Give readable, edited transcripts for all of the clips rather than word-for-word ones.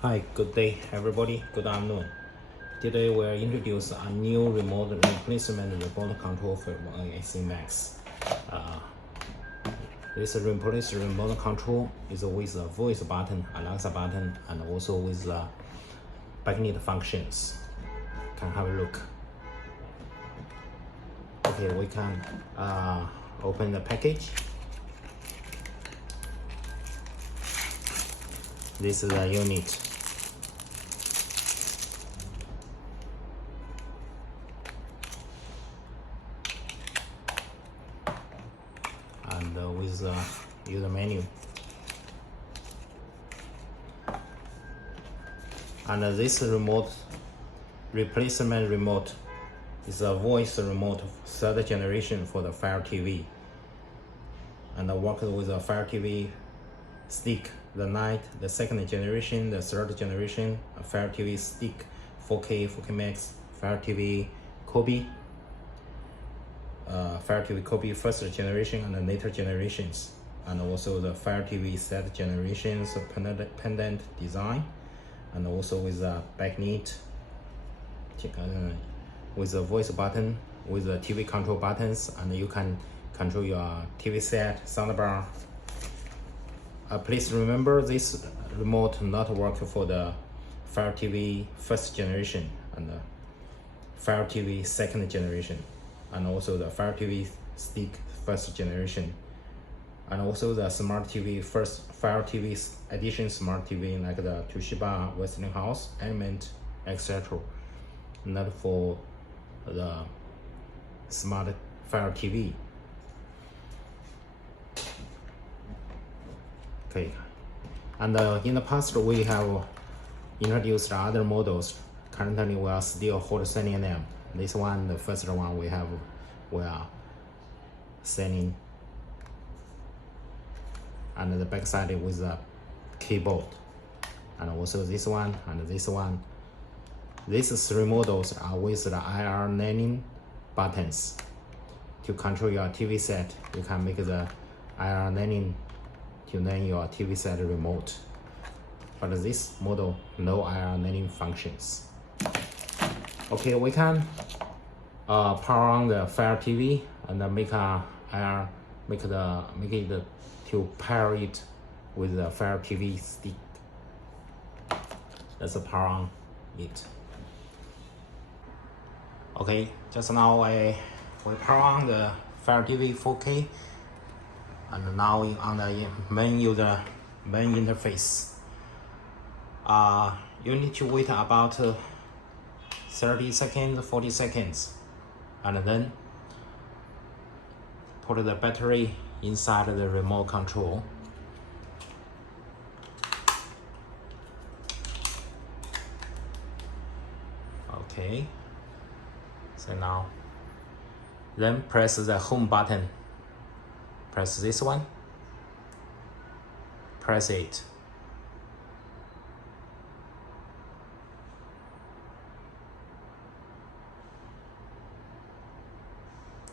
Hi, good day everybody, good afternoon. Today we'll introduce a new remote replacement remote control for ACEMAX. This remote control is with a voice button, Alexa button, and also with backlit functions. Can have a look. Okay, we can open the package. This is the unit. And with the user menu. And this replacement remote is a voice remote third generation for the Fire TV. And works with a Fire TV stick, the second generation, the third generation, a Fire TV stick, 4K, 4K Max, Fire TV Kobe, Fire TV Kobe first generation and the later generations, and also the Fire TV third generations pendant design, and also with a backlit, with a voice button, with the TV control buttons, and you can control your TV set, soundbar. Please remember this remote not work for the Fire TV first generation and the Fire TV second generation, and also the Fire TV stick first generation, and also the smart TV first Fire TV edition smart TV like the Toshiba, Westinghouse, Element, etc. Not for the smart Fire TV. Okay, and in the past we have introduced other models. Currently we are still hot selling them. This one, the first one we are selling, and the backside with a keyboard, and also this one and this one. These three models are with the IR learning buttons. To control your TV set, you can make the IR learning to learn your TV set remote. But this model, no IR learning functions. Okay, we can power on the Fire TV and make it to pair it with the Fire TV stick. Let's power on it. Okay, just now we power on the Fire TV 4K, and now on the main interface. You need to wait about 30 seconds, 40 seconds, and then put the battery inside the remote control. Okay, so now then press the home button. Press this one, press it.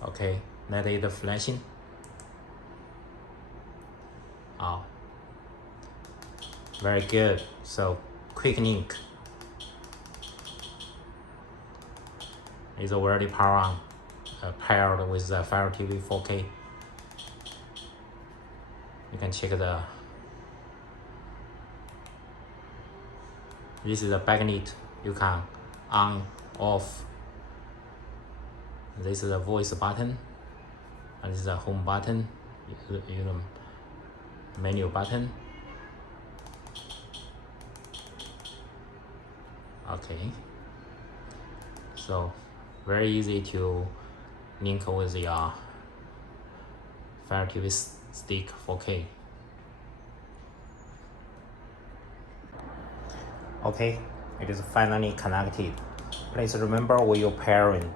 Okay, let it flashing. Oh, very good. So quick link is already powered on, paired with the Fire TV 4K. You can check this is the backlit. You can on, off. This is the voice button, and this is the home button, menu button. Okay, so very easy to link with your Fire TV stick 4K. Okay, it is finally connected. Please remember when you're pairing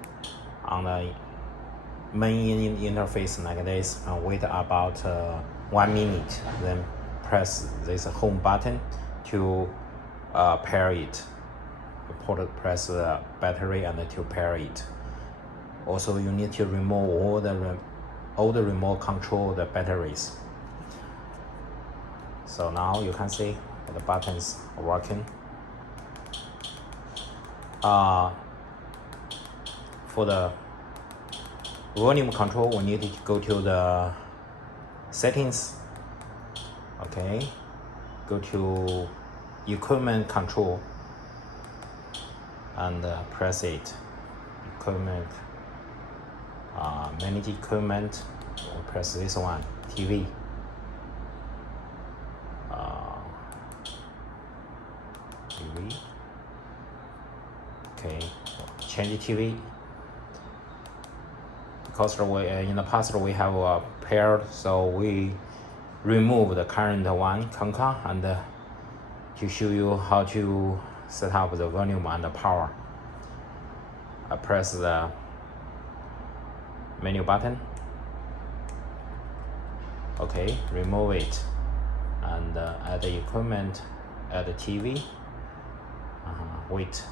on the main interface like this, and wait about 1 minute, then press this home button to pair it. Press the battery and to pair it. Also, you need to remove all the remote control the batteries. So now you can see the buttons are working. For the volume control, we need to go to the settings. Okay, go to equipment control and press it. Equipment, manage equipment. We'll press this one. TV. TV. Okay, change TV. Because in the past we have paired, so we remove the current one, Conca, and to show you how to set up the volume and the power. I press the menu button. Okay, remove it, and add the equipment, add the TV. Wait.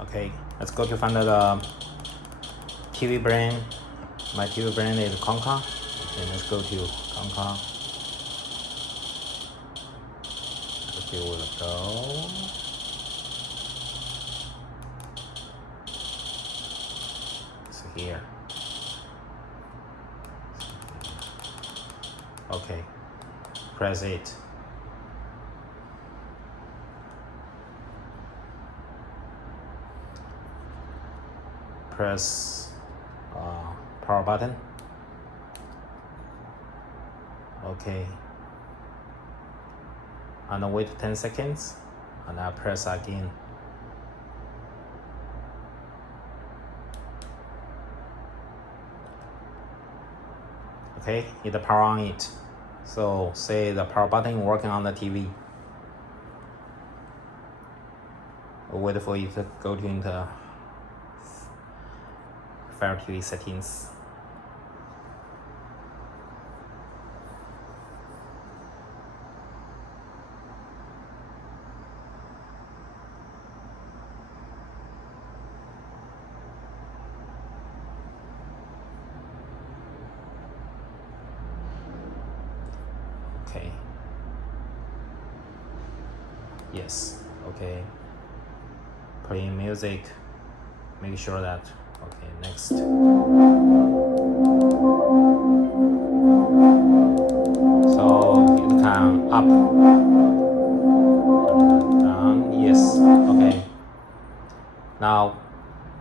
Okay, let's go to find the TV brand. My TV brand is Conca. Okay, let's go to Conca. Okay, we'll go. So here. Okay, press it. Press power button. Okay, and wait 10 seconds, and I press again. Okay, hit the power on it. So say the power button working on the TV. We'll wait for it to go to the Fire TV settings. Okay. Yes. Okay. Playing music. Make sure that. Okay, next. So it can up, down. Yes. Okay. Now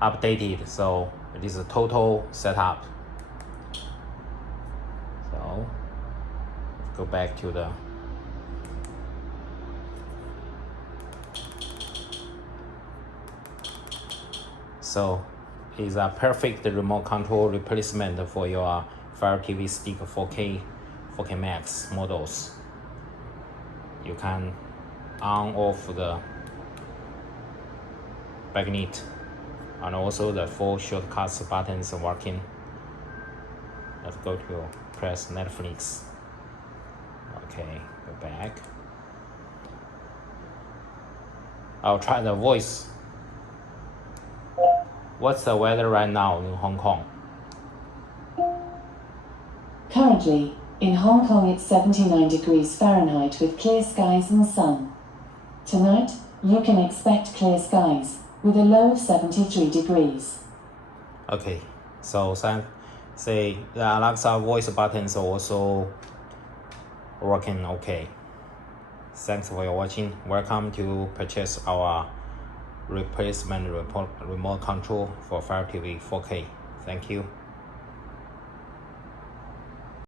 updated. So it is a total setup. So go back to the. So is a perfect remote control replacement for your Fire TV Stick 4K Max models. You can on off the Backlit, and also the 4 shortcuts buttons working. Let's go to press Netflix. Okay, go back. I'll try the voice. What's the weather right now in Hong Kong? Currently, in Hong Kong it's 79 degrees Fahrenheit with clear skies and sun. Tonight, you can expect clear skies with a low of 73 degrees. Okay, so say the Alexa voice buttons are also working okay. Thanks for your watching. Welcome to purchase our replacement remote control for Fire TV 4K. Thank you.